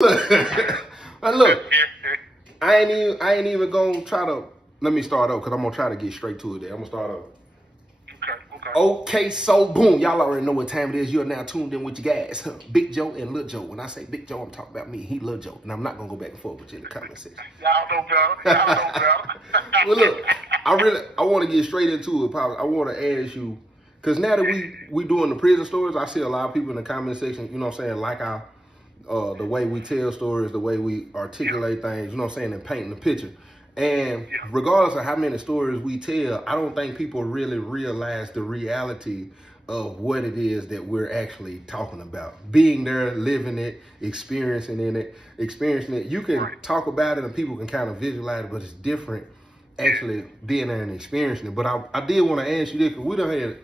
Look, I ain't even gonna try to. Let me start over because I'm gonna try to get straight to it. There, I'm gonna start over. Okay. Okay, so boom, y'all already know what time it is. You're now tuned in with your guys, Big Joe and Lil Joe. When I say Big Joe, I'm talking about me. He Lil Joe, and I'm not gonna go back and forth with you in the comment section. Y'all know better. Well, look, I want to get straight into it, Pop. I want to ask you, because now that we doing the prison stories, I see a lot of people in the comment section, you know what I'm saying, like our the way we tell stories, the way we articulate things, you know what I'm saying, and painting the picture. And regardless of how many stories we tell, I don't think people really realize the reality of what it is that we're actually talking about. Being there, living it, experiencing it. You can talk about it and people can kind of visualize it, but it's different actually being there and experiencing it. But I did want to ask you this, because we done had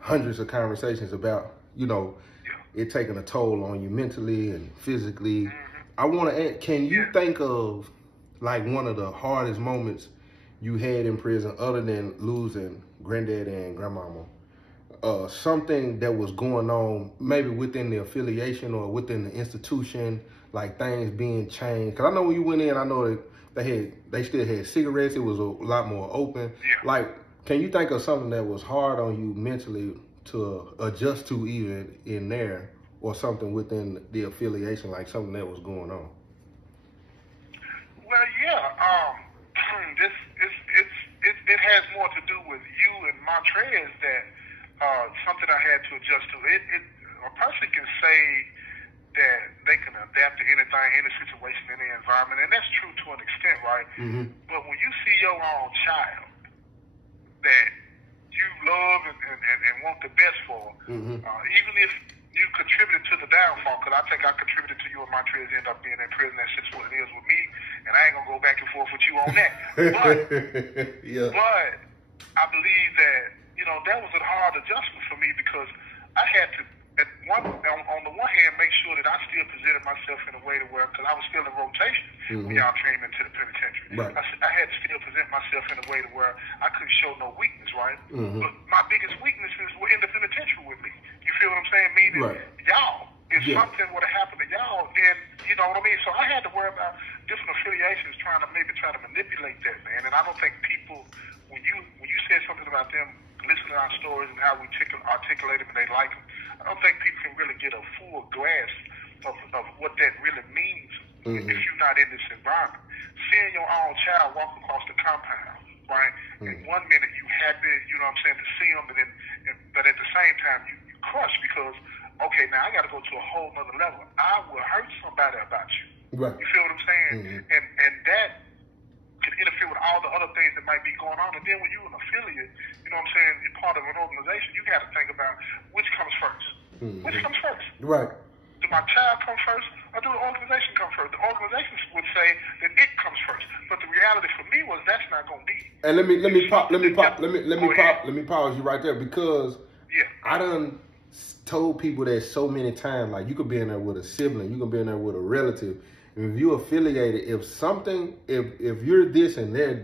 hundreds of conversations about, you know, it taking a toll on you mentally and physically. I want to ask, can you think of like one of the hardest moments you had in prison other than losing granddaddy and grandmama? Something that was going on maybe within the affiliation or within the institution, like things being changed. Because I know when you went in, I know that they still had cigarettes. It was a lot more open. Like, can you think of something that was hard on you mentally to adjust to even in there, or something within the affiliation, like something that was going on? Well, it has more to do with you and Montrez that something I had to adjust to. A person can say that they can adapt to anything, any situation, any environment, and that's true to an extent, right? But when you see your own child that you love and want the best for, even if you contributed to the downfall, because I think I contributed to you and Montrez end up being in prison. That's just what it is with me, and I ain't gonna go back and forth with you on that. But I believe that, you know, that was a hard adjustment for me, because I had to, on the one hand, make sure that I still presented myself in a way to where, because I was still in rotation when y'all came into the penitentiary. I had to still present myself in a way to where I couldn't show no weakness, right? But my biggest weaknesses were in the penitentiary with me. You feel what I'm saying? Meaning, y'all, if something would have happened to y'all, then, you know what I mean? So I had to worry about different affiliations trying to manipulate that, man. And I don't think people, when you said something about them listening to our stories and how we articulate them and they like them, I don't think people can really get a full grasp of what that really means if you're not in this environment. Seeing your own child walk across the compound, right? And 1 minute you happy, you know what I'm saying, to see them, but at the same time you crushed, because, okay, now I got to go to a whole nother level. I will hurt somebody about you. You feel what I'm saying? And that can interfere with all the other things that might be going on. And then when you're an affiliate, you know what I'm saying, you're part of an organization, you got to think about which comes first. Which comes first? Right. Do my child come first, or do the organization come first? The organization would say that it comes first, but the reality for me was that's not going to be. And let me pause you right there, because I done told people that so many times, like, you could be in there with a sibling, you could be in there with a relative, and if you're affiliated, if you're this and they're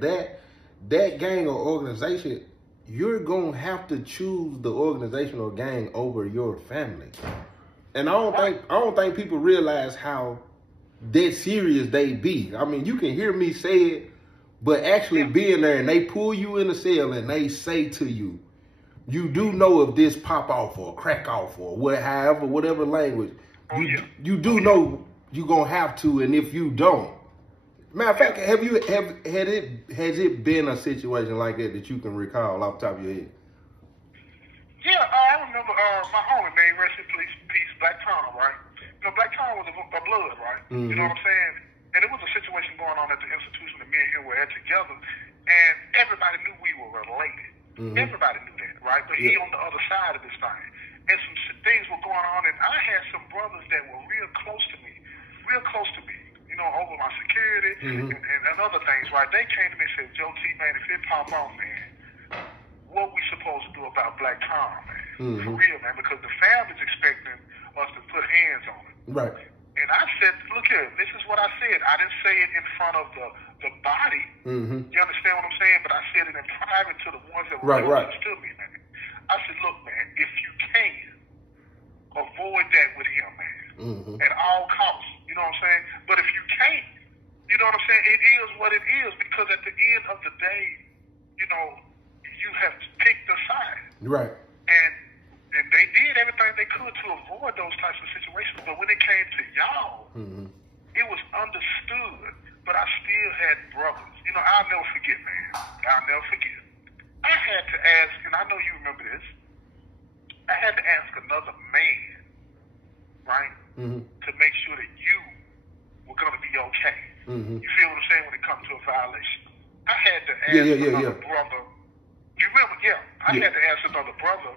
that gang or organization, you're gonna have to choose the organization or gang over your family. And I don't think people realize how dead serious they be. I mean, you can hear me say it, but actually being there and they pull you in the cell and they say to you, you do know if this pop off or crack off or whatever language, you do know you're gonna have to, and if you don't. Matter of fact, has it been a situation like that you can recall off the top of your head? I remember my homie, man, rest in peace, Black Tom, right? You know, Black Tom was a blood, right? You know what I'm saying? And it was a situation going on at the institution that me and him were at together, and everybody knew we were related. Everybody knew that, right? But he on the other side of this thing. And some things were going on, and I had some brothers that were real close to me, you know, over my security and other things, right? They came to me and said, Joe T, man, if it pop off, man, what we supposed to do about Black Tom, man? For real, man, because the family's expecting us to put hands on it. Right. And I said, look here, this is what I said. I didn't say it in front of the body. You understand what I'm saying? But I said it in private to the ones that were closest to me, man. I said, look, man, if you can, avoid that with him, man, at all costs. You know what I'm saying? But if you can't, you know what I'm saying? It is what it is, because at the end of the day, you know, you have to pick the side. Right. And they did everything they could to avoid those types of situations. But when it came to y'all, it was understood. But I still had brothers. You know, I'll never forget, man. I'll never forget. I had to ask, and I know you remember this, I had to ask another man, right, to make sure that you were going to be okay. You feel what I'm saying when it comes to a violation? I had to ask another brother. You remember? Yeah. I had to ask another brother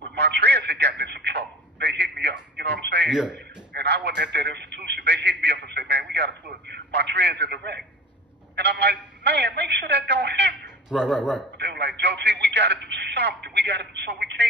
when Montrez had gotten in some trouble. They hit me up. You know what I'm saying? Yeah. And I wasn't at that institution. They hit me up and said, man, we got to put Montrez in the rack. And I'm like, man, make sure that don't happen. Right. But they were like, Joe T, we got to do something. We can't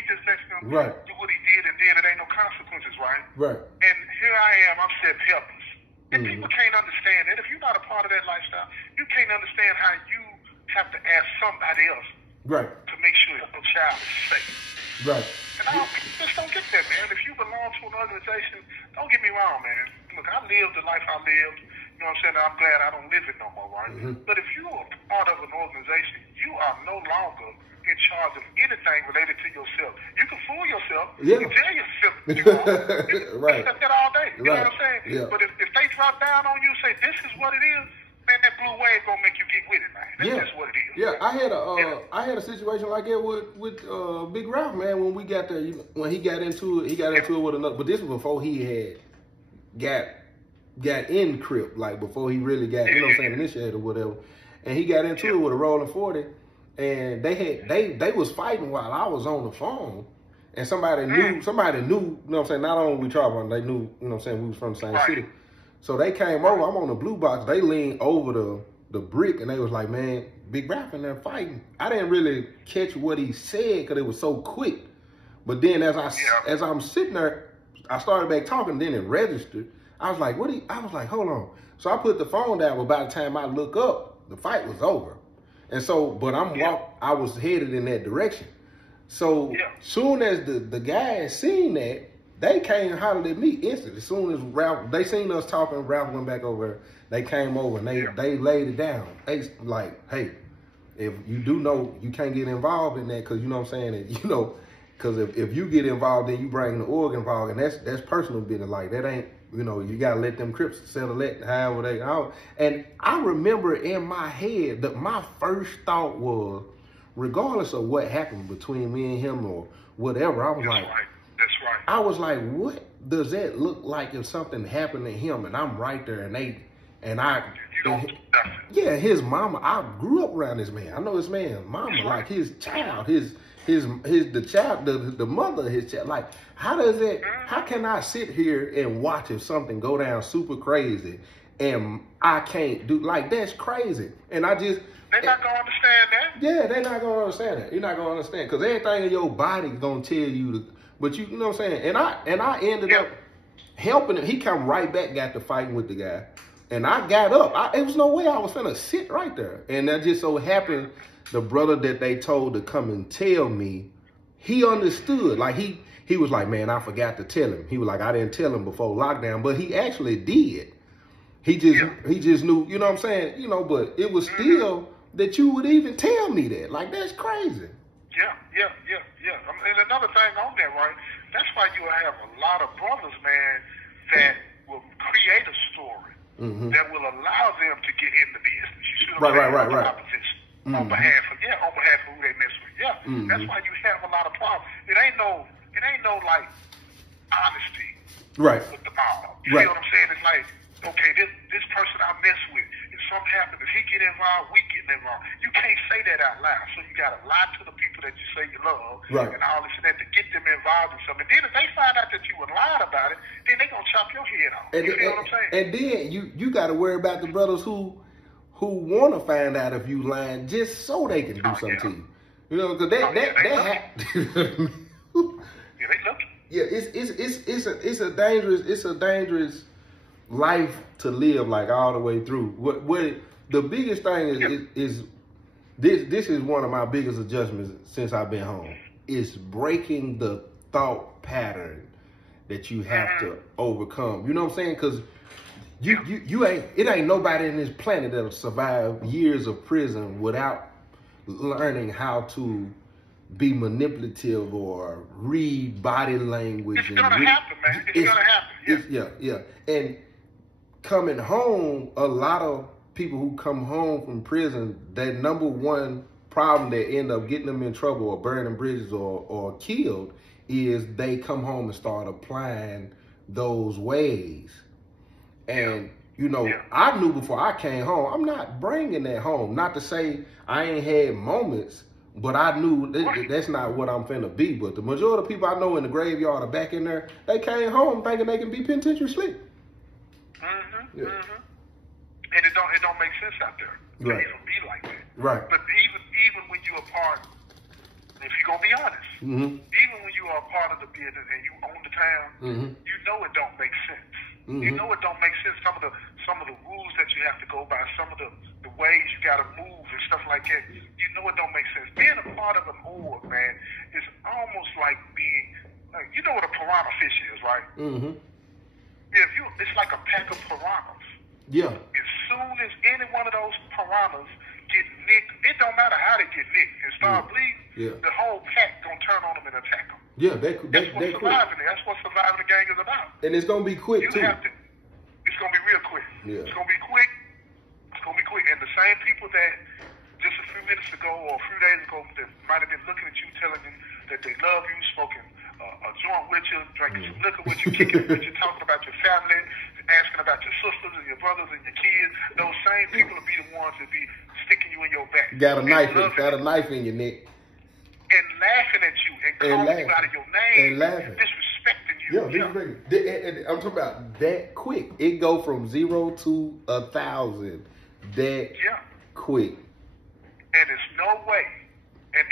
just let him do what he did, and then it ain't no consequences, right? Right. And here I am, I'm set helpless. And people can't understand that. If you're not a part of that lifestyle, you can't understand how you have to ask somebody else to make sure your child is safe. Right. And I just don't get that, man. If you belong to an organization, don't get me wrong, man. Look, I lived the life I lived. You know what I'm saying? I'm glad I don't live it no more, right? But if you are part of an organization, you are no longer in charge of anything related to yourself. You can fool yourself. You can tell yourself that you are. You can that all day. You know what I'm saying? Yeah. But if they drop down on you and say, this is what it is, man, that blue wave gonna make you get with it, man. That's just what it is. Yeah, I had a situation like that with Big Ralph, man. When we got there, when he got into it, with another. But this was before he had got in Crip, like before he really got, you know what I'm saying, initiated or whatever. And he got into it with a rolling 40, and they was fighting while I was on the phone. And somebody knew, you know what I'm saying, not only we traveled, they knew, you know what I'm saying, we was from the same city. So they came over, I'm on the blue box, they leaned over the brick, and they was like, man, Big Ralph in there fighting. I didn't really catch what he said because it was so quick. But then as I'm sitting there, I started back talking, then it registered. I was like, I was like, hold on. So I put the phone down, but by the time I look up, the fight was over. And so, but I was headed in that direction. So soon as the guys seen that, they came and hollered at me instantly. As soon as Ralph, they seen us talking, Ralph went back over, they came over and they laid it down. They like, hey, if you do know, you can't get involved in that, because you know what I'm saying, and, you know, because if you get involved, then you bring the org involved, and that's personal business. Like, that ain't, you know, you got to let them Crips settle it, however they out. And I remember in my head that my first thought was, regardless of what happened between me and him or whatever, I was That's right. I was like, what does that look like if something happened to him and I'm right there his mama, I grew up around this man. I know this man, mama, like his child, the mother of his child. Like, how can I sit here and watch if something go down super crazy and I can't do, like, that's crazy. And they're not gonna understand that. Yeah, they're not gonna understand that. You're not gonna understand, because everything in your body gonna tell you but you know what I'm saying? And I ended up helping him. He come right back, got to fighting with the guy. And I got up. It was no way I was finna sit right there. And that just so happened, the brother that they told to come and tell me, he understood. Like, he was like, man, I forgot to tell him. He was like, I didn't tell him before lockdown, but he actually did. He just knew, you know what I'm saying? You know, but it was still that you would even tell me that. Like, that's crazy. Yeah. And another thing on that, right? That's why you have a lot of brothers, man, that will create a story that will allow them to get in the business. You see what I'm saying? Right. Opposition. On behalf of who they mess with. That's why you have a lot of problems. It ain't no like honesty with the mob. You see what I'm saying? It's like, okay, this person I mess with, if something happens, if he get involved, we get involved. You can't say that out loud. So you gotta lie to the people that you say you love and all this and that to get them involved in something. And then if they find out that you were lying about it, then they gonna chop your head off. You feel what I'm saying? And then you gotta worry about the brothers who wanna find out if you lying just so they can do something to you. You know, because that they look. Yeah, it's a dangerous life to live, like, all the way through. What the biggest thing is this is one of my biggest adjustments since I've been home. Is breaking the thought pattern that you have to overcome. You know what I'm saying? Because it ain't nobody in this planet that'll survive years of prison without learning how to be manipulative or read body language. It's gonna happen, man. It's gonna happen. Yeah. And coming home, a lot of people who come home from prison, their number one problem that end up getting them in trouble or burning bridges or killed is they come home and start applying those ways. And, I knew before I came home, I'm not bringing that home. Not to say I ain't had moments, but I knew that's not what I'm finna be. But the majority of people I know in the graveyard are back in there, they came home thinking they can be penitentiary slick. And it don't make sense out there to even be like that. Right. But even when you are part, if you're gonna be honest, even when you are a part of the business and you own the town, you know it don't make sense. You know it don't make sense. Some of the rules that you have to go by, some of the ways you gotta move and stuff like that. You know it don't make sense. Being a part of an org, man, is almost like being, you know what a piranha fish is, right? It's like a pack of piranhas. Yeah. As soon as any one of those piranhas get nicked, it don't matter how they get nicked and start bleeding, the whole pack gonna turn on them and attack them. Yeah, that's what surviving the gang is about. And it's gonna be quick too. It's gonna be real quick. Yeah. It's gonna be quick. And the same people that just a few minutes ago or a few days ago that might have been looking at you, telling you that they love you, smoking a joint with you, drinking some liquor with you, kicking with you, talking about your family, asking about your sisters and your brothers and your kids. Those same people will be the ones that be sticking you in your back. Got a knife in your neck. And laughing at you and calling you out of your name. And laughing. Disrespecting you. And I'm talking about that quick. It go from 0 to 1,000 that quick. And there's no way. And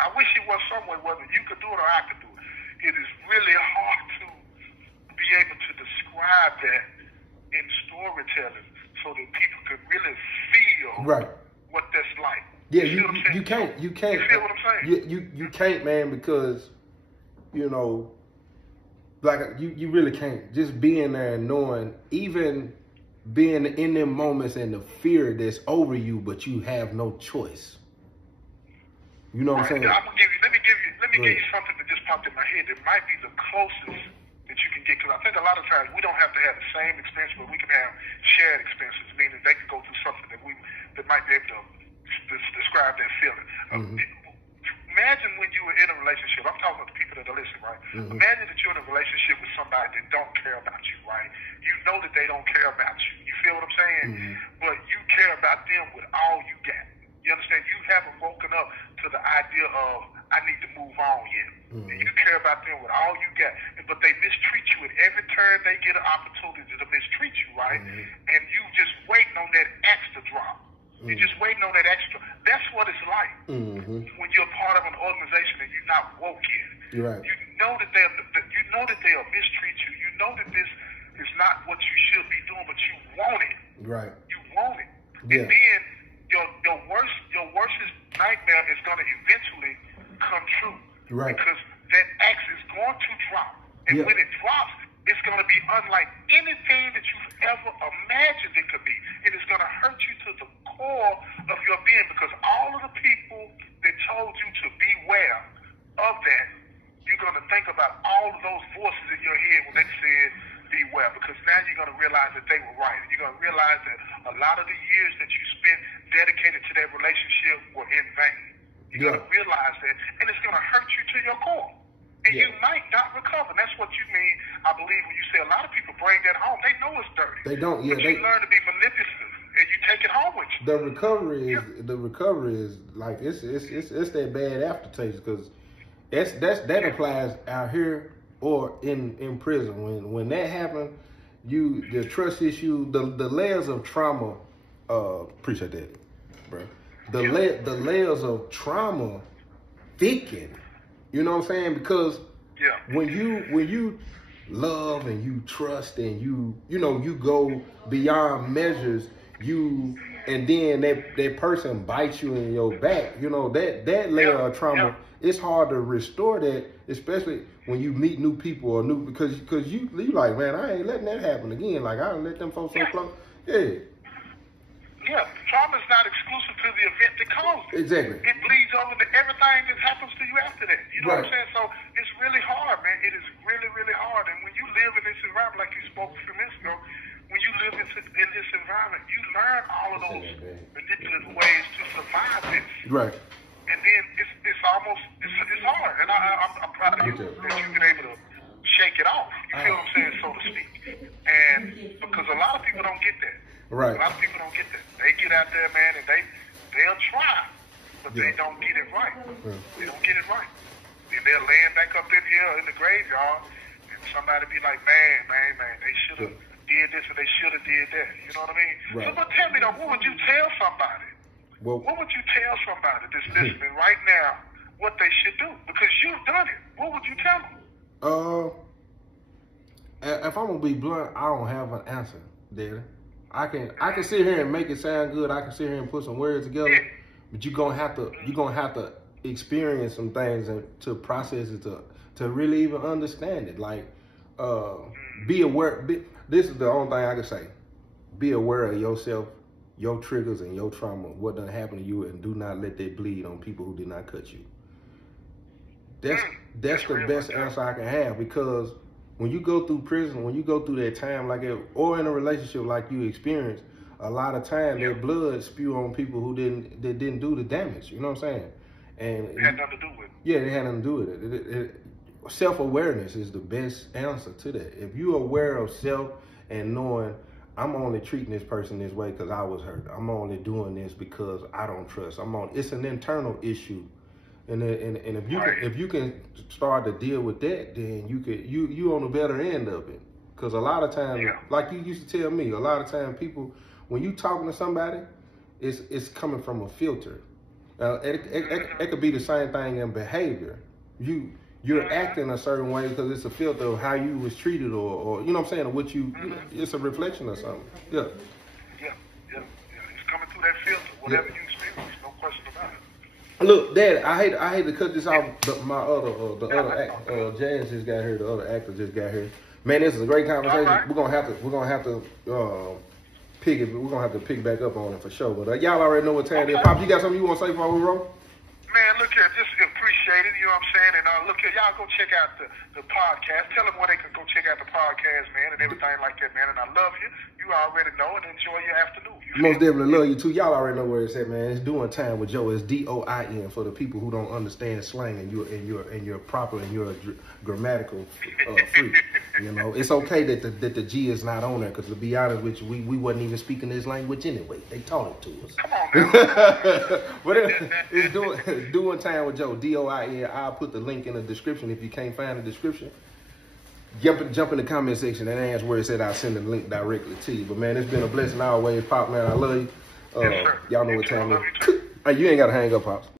I wish it was some way whether you could do it or I could do it. It is really hard to be able to describe that in storytelling so that people could really feel what that's like. Yeah, you can't. You feel what I'm saying? You can't, man, because like you really can't. Just being there and knowing, even being in them moments and the fear that's over you, but you have no choice. You know what I'm saying? Let me give you something that just popped in my head that might be the closest that you can get, because I think a lot of times we don't have to have the same experience, but we can have shared experiences, meaning they can go through something that might be able to describe that feeling. Imagine when you were in a relationship. I'm talking to people that are listening, right? Imagine that you're in a relationship with somebody that don't care about you, right? You know that they don't care about you. You feel what I'm saying? But you care about them with all you got. You understand? You haven't woken up to the idea of, I need to move on yet. And you care about them with all you got. But they mistreat you at every turn they get an opportunity to mistreat you, right? And you just waiting on that extra drop. You're just waiting on that extra. That's what it's like when you're part of an organization and you're not woke yet. Right. You know that they'll mistreat you. You know that this is not what you should be doing, but you want it. Right. You want it. Yeah. And then your worstest nightmare is going to eventually come true. Right. Because that axe is going to drop. And when it drops, it's going to be unlike anything that you've ever imagined it could be. And it's going to hurt you to the core of your being, because all of the people that told you to beware of that, you're going to think about all of those voices in your head when they said beware, because now you're going to realize that they were right. And you're going to realize that a lot of the years that you spent dedicated to that relationship were in vain. You're going to realize that, and it's going to hurt you to your core. And you might not recover. And that's what you mean, I believe, when you say a lot of people bring that home. They know it's dirty. They don't. But you learn to be manipulative, and you take it home with you. The recovery is like it's that bad aftertaste, because that applies out here or in prison. When that happens, the trust issue, the layers of trauma. Appreciate that, bro. The layers of trauma thicken. You know what I'm saying? Because when you love and you trust and you go beyond measures, and then that person bites you in your back, that layer of trauma, it's hard to restore that, especially when you meet new people or new because you like, man, I ain't letting that happen again. Like I don't let them folks so close. Yeah. Yeah, trauma is not exclusive to the event that caused it. Exactly. It bleeds over to everything that happens to you after that. You know what I'm saying? So it's really hard, man. It is really, really hard. And when you live in this environment, like you spoke a few minutes ago, when you live in this environment, you learn all of those manipulative ways to survive this. Right. And then it's almost hard. And I'm proud of you that you've been able to shake it off. You feel what I'm saying, so to speak. And because a lot of people don't get that. Right. A lot of people don't get that. They get out there, man, and they'll try, but they don't get it right. They don't get it right. And they're laying back up in here in the graveyard, and somebody be like, man, they should have did this or they should have did that. You know what I mean? Right. So, but tell me though, what would you tell somebody? Well, what would you tell somebody that's listening right now what they should do? Because you've done it. What would you tell them? If I'm gonna be blunt, I don't have an answer, Daddy. I can sit here and make it sound good. I can sit here and put some words together, but you're gonna have to experience some things and to process it to really even understand it. Like, be aware. This is the only thing I can say. Be aware of yourself, your triggers, and your trauma. What done happened to you, and do not let that bleed on people who did not cut you. That's the best answer I can have, because when you go through prison, when you go through that time like it, or in a relationship like you experienced, a lot of time their blood spew on people who didn't do the damage. You know what I'm saying? And it had nothing to do with it. Yeah, it had nothing to do with it. Self-awareness is the best answer to that. If you're aware of self and knowing, I'm only treating this person this way because I was hurt. I'm only doing this because I don't trust. It's an internal issue. And if you can start to deal with that, then you on the better end of it. Because a lot of times, like you used to tell me, a lot of times people, when you talking to somebody, it's coming from a filter. It could be the same thing in behavior. You're acting a certain way because it's a filter of how you was treated, or you know what I'm saying, or what it's a reflection of something. Yeah. It's coming through that filter, whatever you experience, no question about it. Look, Dad, I hate to cut this off. My other actor, Jazz just got here. The other actor just got here. Man, this is a great conversation. Right. We're gonna have to pick back up on it for sure. But y'all already know what time it is. Pop, you got something you want to say before we roll? Man, look here, just appreciate it, you know what I'm saying? And look here, y'all go check out the podcast. Tell them where they can go check out the podcast, man, and everything like that, man. And I love you. You already know, and enjoy your afternoon. Most definitely love you too. Y'all already know where it's at, man. It's Doing Time with Joe. It's DOIN for the people who don't understand slang, and you're proper and you're a grammatical freak. You know, it's okay that the G is not on there, because to be honest with you, we wasn't even speaking this language anyway. They taught it to us. Come on, man. But it's Doing Time with Joe. DOIN. I'll put the link in the description if you can't find the description. Jump in the comment section and ask where it said. I'll send the link directly to you. But man, it's been a blessing always, Pop, man. I love you. Yes, sir. Y'all know what time it is. Hey, you ain't got to hang up, Pops.